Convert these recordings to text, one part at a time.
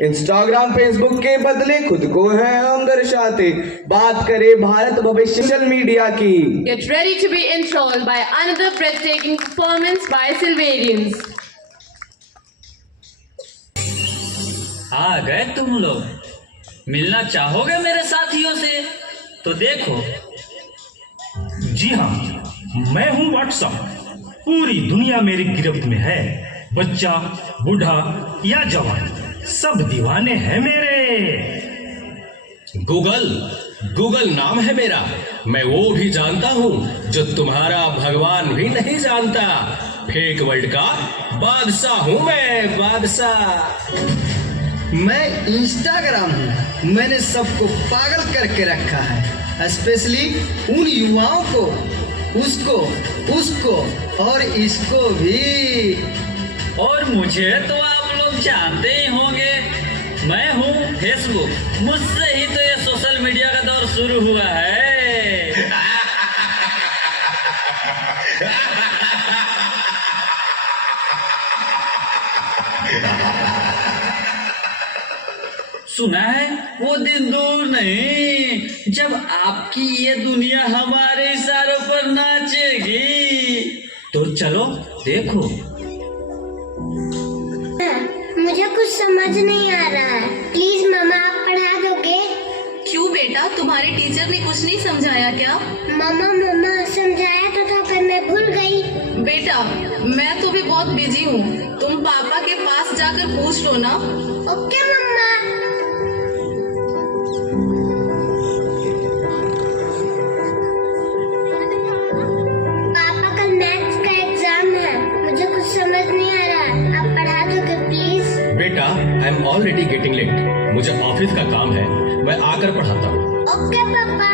Instagram Facebook के बदले खुद को है हम दर्शाते। बात करें भारत भविष्य सोशल मीडिया की। Get ready to be enthralled by another breathtaking performance by Silverians. आ गए तुम लोग, मिलना चाहोगे मेरे साथियों से? तो देखो। जी हाँ, मैं हूँ व्हाट्सएप। पूरी दुनिया मेरी गिरफ्त में है। बच्चा, बूढ़ा या जवान, सब दीवाने हैं मेरे। गूगल नाम है मेरा। मैं वो भी जानता हूँ जो तुम्हारा भगवान भी नहीं जानता। फेक वर्ल्ड का बादशाह हूँ मैं, बादशाह। मैं इंस्टाग्राम हूँ। मैंने सबको पागल करके रखा है, स्पेशली उन युवाओं को, उसको और इसको भी। और मुझे तो आप लोग जानते ही होंगे, मैं हूँ फेसबुक। मुझसे ही तो ये सोशल मीडिया का दौर शुरू हुआ है। सुना है वो दिन दूर नहीं जब आपकी ये दुनिया हमारे इशारों पर नाचेगी। तो चलो देखो। मुझे कुछ समझ नहीं आ रहा है, प्लीज मामा आप पढ़ा दोगे? क्यों बेटा, तुम्हारे टीचर ने कुछ नहीं समझाया क्या? मामा समझाया तो था पर मैं भूल गई। बेटा मैं तो भी बहुत बिजी हूँ, तुम पापा के पास जाकर पूछ लो ना। ओके मम्मा। पापा कल मैथ्स का एग्जाम है, मुझे कुछ समझ नहीं आ रहा है, आप पढ़ा दोगे प्लीज? बेटा, I am already getting late. मुझे ऑफिस का काम है, मैं आकर पढ़ाता हूँ। ओके पापा।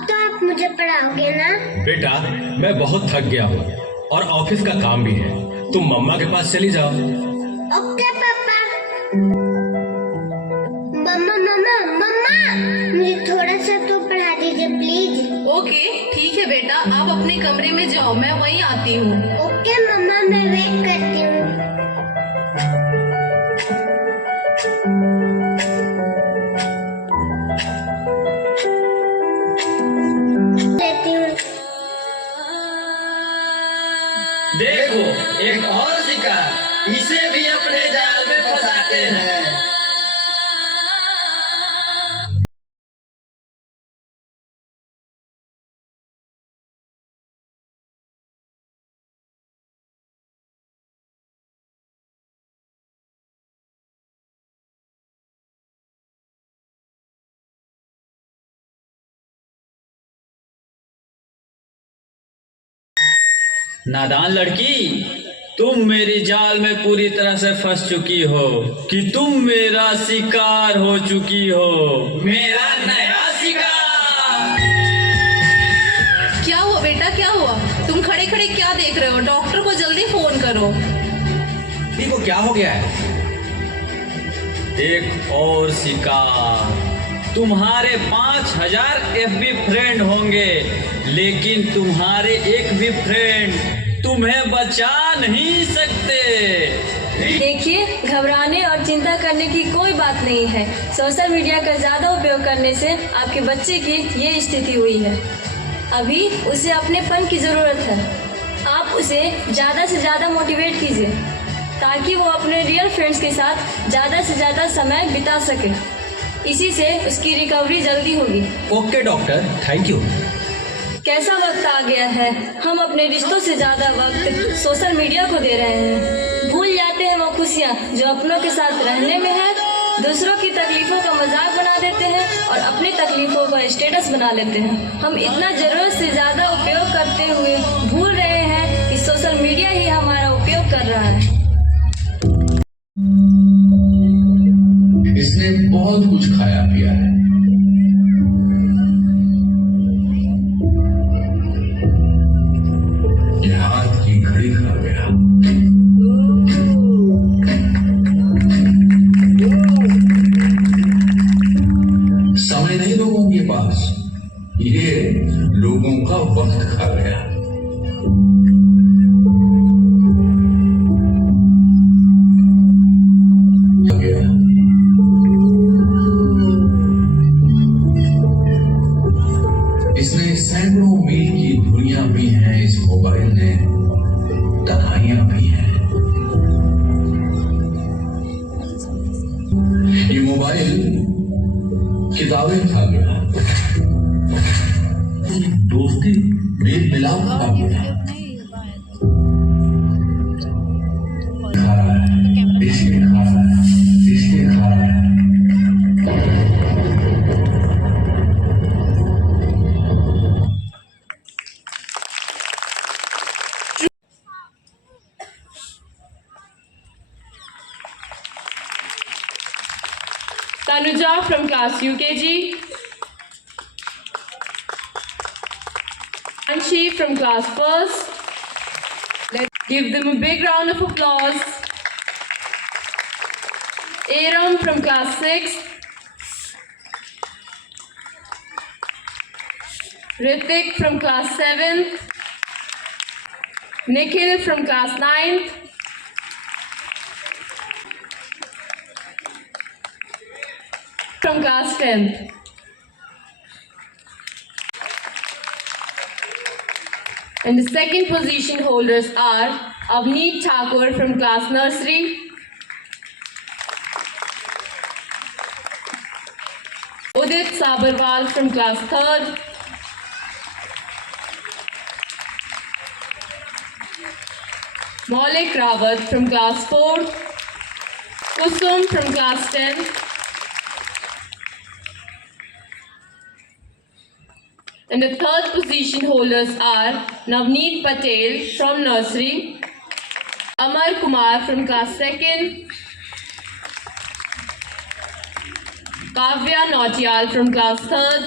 तो आप मुझे पढ़ाओगे ना? बेटा, मैं बहुत थक गया हूँ और ऑफिस का काम भी है। तुम मम्मा के पास चली जाओ। ओके पापा। मम्मा मुझे थोड़ा सा तो पढ़ा दीजिए प्लीज। ओके ठीक है बेटा, आप अपने कमरे में जाओ, मैं वहीं आती हूँ। ओके मम्मा, मैं वेट करती हूँ। लेती हूँ। देखो एक और शिकार, इसे भी अपने जाल में फंसाते हैं। नादान लड़की, तुम मेरी जाल में पूरी तरह से फंस चुकी हो कि तुम मेरा शिकार हो चुकी हो, मेरा नया शिकार। क्या हुआ बेटा, क्या हुआ? तुम खड़े खड़े क्या देख रहे हो? डॉक्टर को जल्दी फोन करो। को क्या हो गया है? एक और शिकार। तुम्हारे 5000 FB फ्रेंड होंगे, लेकिन तुम्हारे एक भी फ्रेंड तुम्हें बचा नहीं सकते। देखिए, घबराने और चिंता करने की कोई बात नहीं है। सोशल मीडिया का ज़्यादा उपयोग करने से आपके बच्चे की ये स्थिति हुई है। अभी उसे अपनेपन की ज़रूरत है। आप उसे ज़्यादा से ज़्यादा मोटिवेट कीजिए ताकि वो अपने रियल फ्रेंड्स के साथ ज़्यादा से ज़्यादा समय बिता सके। इसी से उसकी रिकवरी जल्दी होगी। Okay doctor, thank you. कैसा वक्त आ गया है, हम अपने रिश्तों से ज़्यादा वक्त सोशल मीडिया को दे रहे हैं। भूल जाते हैं वो खुशियाँ जो अपनों के साथ रहने में है। दूसरों की तकलीफ़ों का मजाक बना देते हैं और अपनी तकलीफ़ों का स्टेटस बना लेते हैं। हम इतना ज़रूरत से ज़्यादा उपयोग करते हुए भूल रहे हैं कि सोशल मीडिया ही हमारा उपयोग कर रहा है। इसने बहुत कुछ खाया पिया है। ये हाथ की घड़ी खा गया। समय नहीं लोगों के पास, ये लोगों का वक्त खा गया। बाबू खा रहा है, बिस्किट खा रहा है, बिस्किट खा रहा है। Tanuja from class UKG. Anshi from class first. Let's give them a big round of applause. Aram from class 6. Ritik from class 7th. Nikhil from class 9th. From class 10th. And the second position holders are Avneet Thakur from class nursery, Udit Sabarwal from class 3rd, Maulik Rawat from class 4th, Kusum from class 10th, and the third position holders are Navneet Patel from nursery, Amar Kumar from class 2nd, Kavya Nautiyal from class 3rd,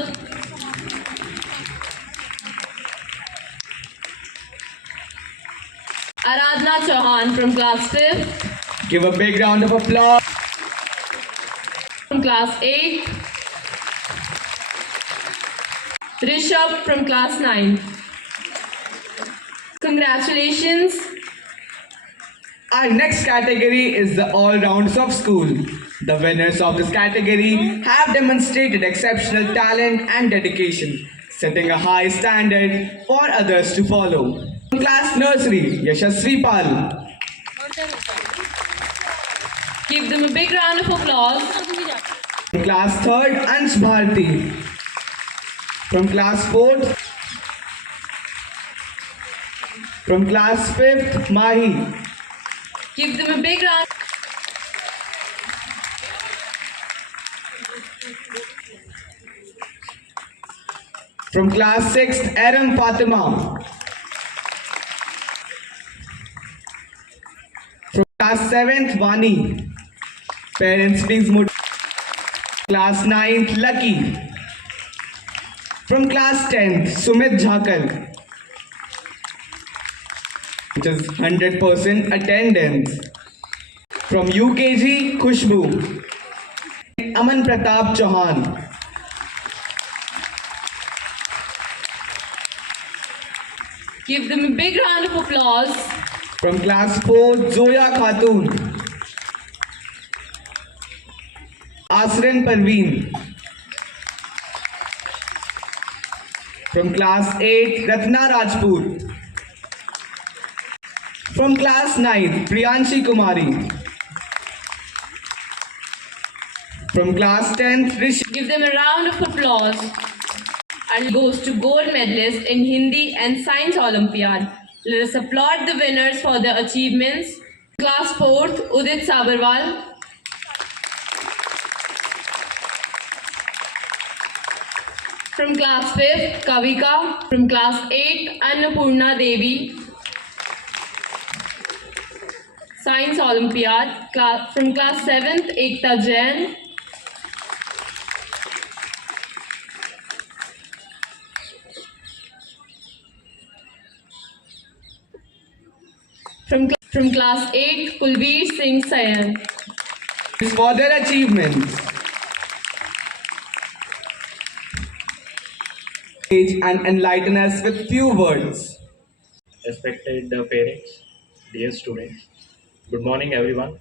Aradhna Chauhan from class 5th, Give a big round of applause. from class 8, Rishabh from class 9. Congratulations. Our next category is the all-rounds of school. The winners of this category have demonstrated exceptional talent and dedication, setting a high standard for others to follow. Class nursery, Yashasvi Pal. Give them a big round of applause. Class 3rd, Ansh Bharti. From class 4th, from class 5th, Mahi. Give them a big round. From class 6th, Aram Fatima. From class 7th, Vani. Parents, please move. Class 9th, Lucky. From class 10th, Sumit Jhakar. Which is 100% attendance. From UKG, Khushbu. Aman Pratap Chauhan. Give them a big round of applause. From class 4, Zoya Khatun. Asrin Parveen. From class 8, Ratna Rajput. From class 9, Priyanshi Kumari. From class 10th, Rishi. Give them a round of applause. And goes to gold medalist in Hindi and Science Olympiad. Let us applaud the winners for their achievements. Class 4th, Udit Sabarwal. From class 5th, Kavika. From class 8, Annapurna Devi. Science Olympiad. From class 7th, Ekta Jain. From class 8, Kulveer Singh Sayan. For their achievements. And enlighten us with few words. Respected parents, dear students, good morning everyone.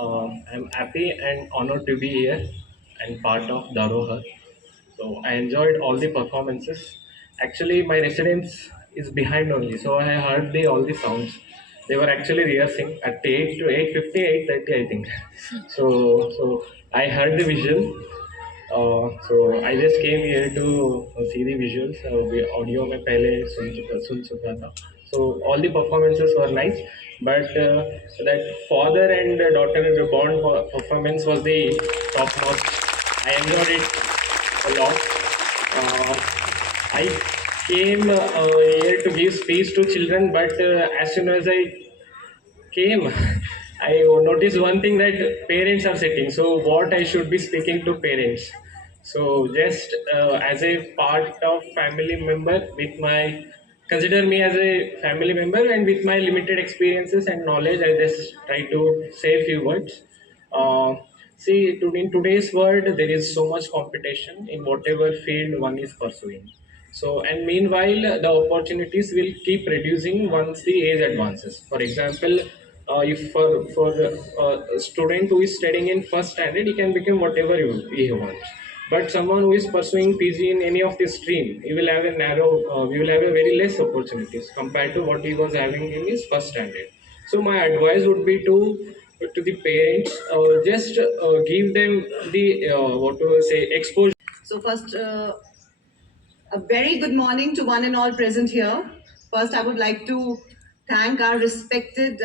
I'm happy and honored to be here and part of Dharohar. So I enjoyed all the performances. Actually, my residence is behind only, so I heard all the sounds. They were actually rehearsing at 8 to 8:50, 8:30, I think. So I heard the visual. So I just came here to see the visuals. Audio में पहले सुन चुका था. So all the performances were nice, but that father and daughter bond performance was the top notch. I enjoyed it a lot. I came here to give space to children, but as soon as I came, I noticed one thing, that parents are sitting. So what I should be speaking to parents. So just as a part of family member, with my consider me as a family member, and with my limited experiences and knowledge, I just try to say a few words. See, in today's world, there is so much competition in whatever field one is pursuing. So, and meanwhile, the opportunities will keep reducing once the age advances. For example, if for a student who is studying in first standard, he can become whatever he wants. But someone who is pursuing PG in any of the stream, he will have a we will have a very less opportunities compared to what he was having in his first standard. So my advice would be to the parents, just give them the what to say exposure. So first, a very good morning to one and all present here. First, I would like to thank our respected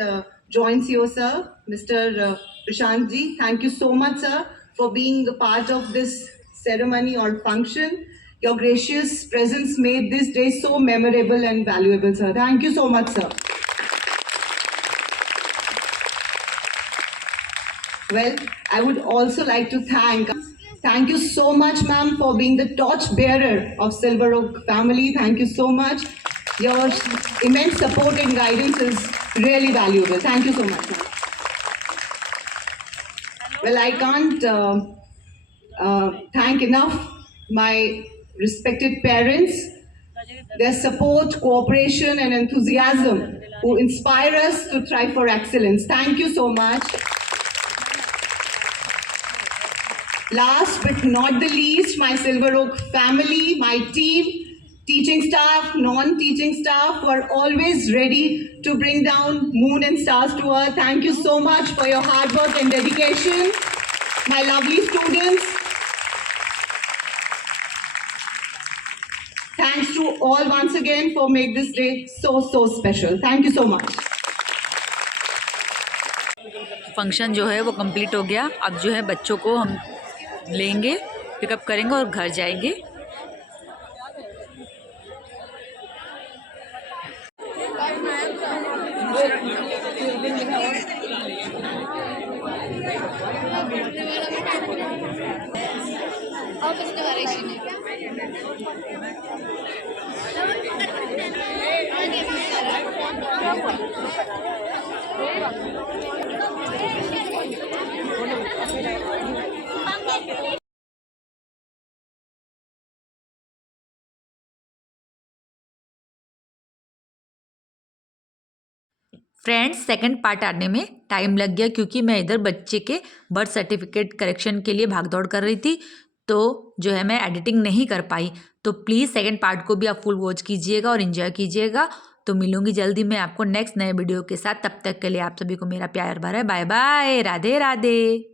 Joint CEO, sir, Mr. Prashant ji. Thank you so much, sir, for being a part of this ceremony or function. Your gracious presence made this day so memorable and valuable, sir. Thank you so much, sir. Well, I would also like to thank you so much, ma'am, for being the torch bearer of Silver Oak family. Thank you so much. Your immense support and guidance is really valuable. Thank you so much, ma'am. Well, I can't thank enough my respected parents, their support, cooperation, and enthusiasm who inspire us to strive for excellence. Thank you so much. Last but not the least, my Silver Oak family, my team, teaching staff, non-teaching staff, who are always ready to bring down moon and stars to earth. Thank you so much for your hard work and dedication. My lovely students, thanks to all once again for making this day so special. Thank you so much. Function जो है वो complete हो गया. अब जो है बच्चों को हम लेंगे, पिकअप करेंगे और घर जाएंगे. फ्रेंड्स, सेकंड पार्ट आने में टाइम लग गया क्योंकि मैं इधर बच्चे के बर्थ सर्टिफिकेट करेक्शन के लिए भागदौड़ कर रही थी, तो जो है मैं एडिटिंग नहीं कर पाई. तो प्लीज़ सेकंड पार्ट को भी आप फुल वॉच कीजिएगा और एंजॉय कीजिएगा. तो मिलूंगी जल्दी मैं आपको नेक्स्ट नए वीडियो के साथ. तब तक के लिए आप सभी को मेरा प्यार भरा बाय बाय. राधे राधे.